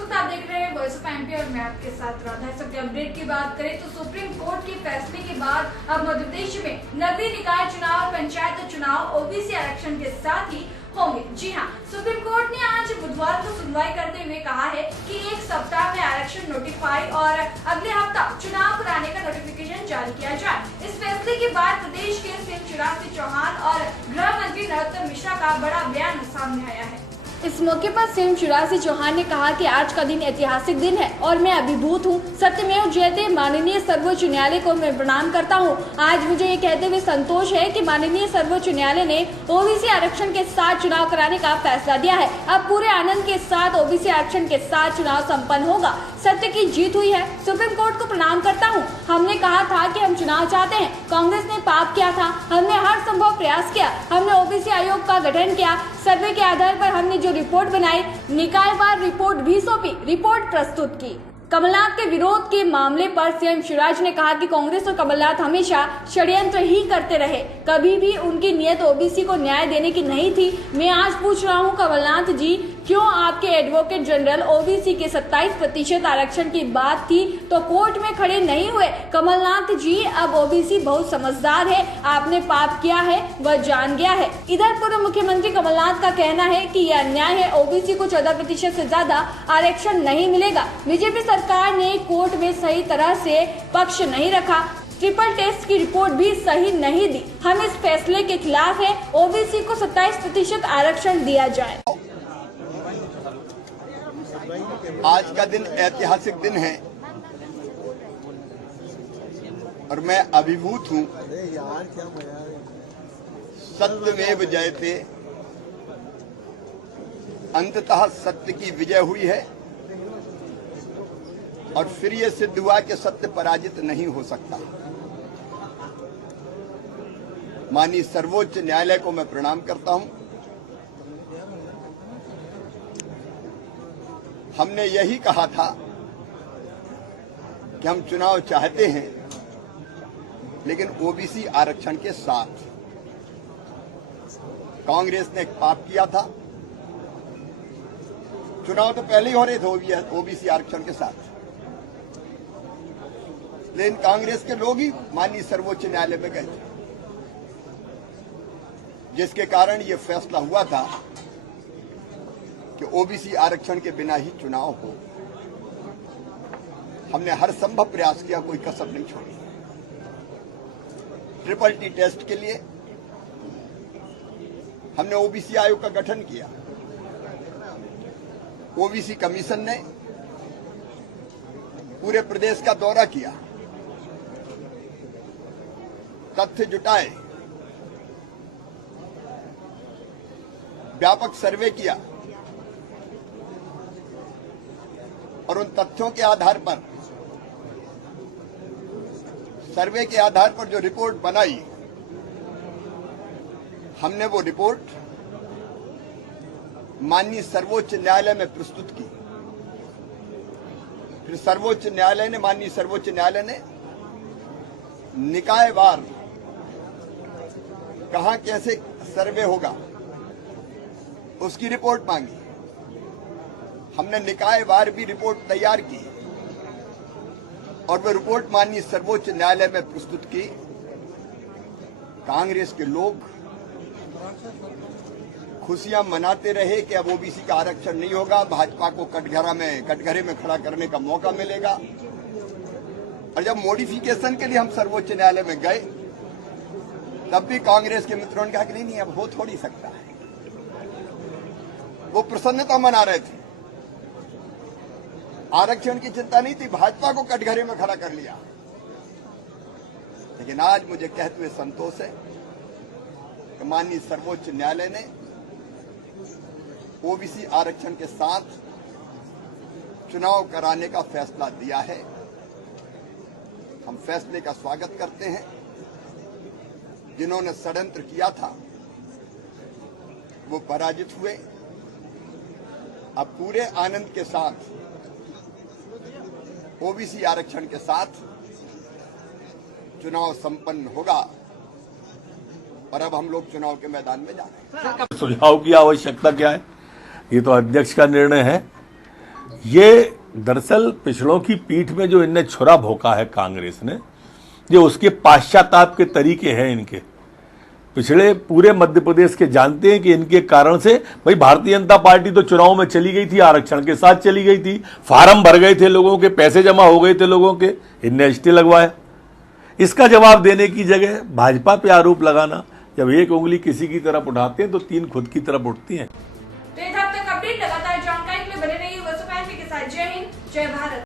वक्त आप देख रहे हैं वॉइस ऑफ एमपी और मैं आपके साथ राधा। इस वक्त अपडेट की बात करें तो सुप्रीम कोर्ट के फैसले के बाद अब मध्य प्रदेश में नगरीय निकाय चुनाव और पंचायत चुनाव ओबीसी आरक्षण के साथ ही होंगे। जी हाँ, सुप्रीम कोर्ट ने आज बुधवार को सुनवाई करते हुए कहा है कि एक सप्ताह में आरक्षण नोटिफाई और अगले हफ्ता चुनाव कराने का नोटिफिकेशन जारी किया जाए। इस फैसले के बाद प्रदेश के सीएम शिवराज सिंह चौहान और गृह मंत्री नरोत्तम मिश्रा का बड़ा बयान सामने आया है। इस मौके पर सीएम शिवराज सिंह चौहान ने कहा कि आज का दिन ऐतिहासिक दिन है और मैं अभिभूत हूँ। सत्यमेव जयते, माननीय सर्वोच्च न्यायालय को मैं प्रणाम करता हूँ। आज मुझे ये कहते हुए संतोष है कि माननीय सर्वोच्च न्यायालय ने ओबीसी आरक्षण के साथ चुनाव कराने का फैसला दिया है। अब पूरे आनंद के साथ ओबीसी आरक्षण के साथ चुनाव संपन्न होगा। सत्य की जीत हुई है। सुप्रीम कोर्ट को प्रणाम करता हूँ। हमने कहा था कि हम चुनाव चाहते हैं। कांग्रेस ने पाप किया था। हमने हर संभव प्रयास किया। हमने ओबीसी आयोग का गठन किया। सर्वे के आधार पर हमने जो रिपोर्ट बनाई, निकायवार रिपोर्ट भी सौंपी, रिपोर्ट प्रस्तुत की। कमलनाथ के विरोध के मामले पर सीएम शिवराज ने कहा कि कांग्रेस और कमलनाथ हमेशा षड्यंत्र ही करते रहे। कभी भी उनकी नियत ओबीसी को न्याय देने की नहीं थी। मैं आज पूछ रहा हूं कमलनाथ जी, क्यों आपके एडवोकेट जनरल ओबीसी के 27% आरक्षण की बात थी तो कोर्ट में खड़े नहीं हुए? कमलनाथ जी, अब ओबीसी बहुत समझदार है। आपने पाप किया है, वह जान गया है। इधर पूर्व मुख्यमंत्री कमलनाथ का कहना है कि यह अन्याय है। ओबीसी को 14% से ज्यादा आरक्षण नहीं मिलेगा। बीजेपी सरकार ने कोर्ट में सही तरह से पक्ष नहीं रखा। ट्रिपल टेस्ट की रिपोर्ट भी सही नहीं दी। हम इस फैसले के खिलाफ है। ओबीसी को 27% आरक्षण दिया जाए। आज का दिन ऐतिहासिक दिन है और मैं अभिभूत हूँ। सत्यमेव जयते, अंततः सत्य की विजय हुई है और फिर ये सिद्ध हुआ कि सत्य पराजित नहीं हो सकता। माननीय सर्वोच्च न्यायालय को मैं प्रणाम करता हूं। हमने यही कहा था कि हम चुनाव चाहते हैं, लेकिन ओबीसी आरक्षण के साथ। कांग्रेस ने एक पाप किया था। चुनाव तो पहले ही हो रहे थे ओबीसी आरक्षण के साथ, लेकिन कांग्रेस के लोग ही माननीय सर्वोच्च न्यायालय में गए थे, जिसके कारण ये फैसला हुआ था कि ओबीसी आरक्षण के बिना ही चुनाव हो। हमने हर संभव प्रयास किया, कोई कसर नहीं छोड़ी। ट्रिपल टी टेस्ट के लिए हमने ओबीसी आयोग का गठन किया। ओबीसी कमीशन ने पूरे प्रदेश का दौरा किया, तथ्य जुटाए, व्यापक सर्वे किया और उन तथ्यों के आधार पर, सर्वे के आधार पर जो रिपोर्ट बनाई, हमने वो रिपोर्ट माननीय सर्वोच्च न्यायालय में प्रस्तुत की। फिर माननीय सर्वोच्च न्यायालय ने निकायवार कहां कैसे सर्वे होगा उसकी रिपोर्ट मांगी। हमने निकायवार भी रिपोर्ट तैयार की और वह रिपोर्ट माननीय सर्वोच्च न्यायालय में प्रस्तुत की। कांग्रेस के लोग खुशियां मनाते रहे कि अब ओबीसी का आरक्षण नहीं होगा, भाजपा को कटघरे में खड़ा करने का मौका मिलेगा। और जब मॉडिफिकेशन के लिए हम सर्वोच्च न्यायालय में गए, तब भी कांग्रेस के मित्रों ने कहा कि नहीं, अब हो थोड़ी सकता है। वो प्रसन्नता मना रहे थे। आरक्षण की चिंता नहीं थी, भाजपा को कटघरे में खड़ा कर लिया। लेकिन आज मुझे कहते हुए संतोष है कि माननीय सर्वोच्च न्यायालय ने ओबीसी आरक्षण के साथ चुनाव कराने का फैसला दिया है। हम फैसले का स्वागत करते हैं। जिन्होंने षड्यंत्र किया था वो पराजित हुए। अब पूरे आनंद के साथ ओबीसी आरक्षण के साथ चुनाव संपन्न होगा और अब हम लोग चुनाव के मैदान में जा रहे हैं। सुझाव की आवश्यकता क्या है, ये तो अध्यक्ष का निर्णय है। ये दरअसल पिछड़ों की पीठ में जो इनने छुरा भोंका है कांग्रेस ने, ये उसके पाश्चाताप के तरीके हैं इनके। पिछड़े पूरे मध्य प्रदेश के जानते हैं कि इनके कारण से भाई भारतीय जनता पार्टी तो चुनाव में चली गई थी, आरक्षण के साथ चली गई थी, फार्म भर गए थे लोगों के, पैसे जमा हो गए थे लोगों के, इनने स्टे लगवाया। इसका जवाब देने की जगह भाजपा पे आरोप लगाना, जब एक उंगली किसी की तरफ उठाते हैं तो तीन खुद की तरफ उठती हैं। तो ये था अब तक अपडेट। लगातार जानकारी के लिए बने रहिए वसुमैन के साथ। जय हिंद, जय भारत।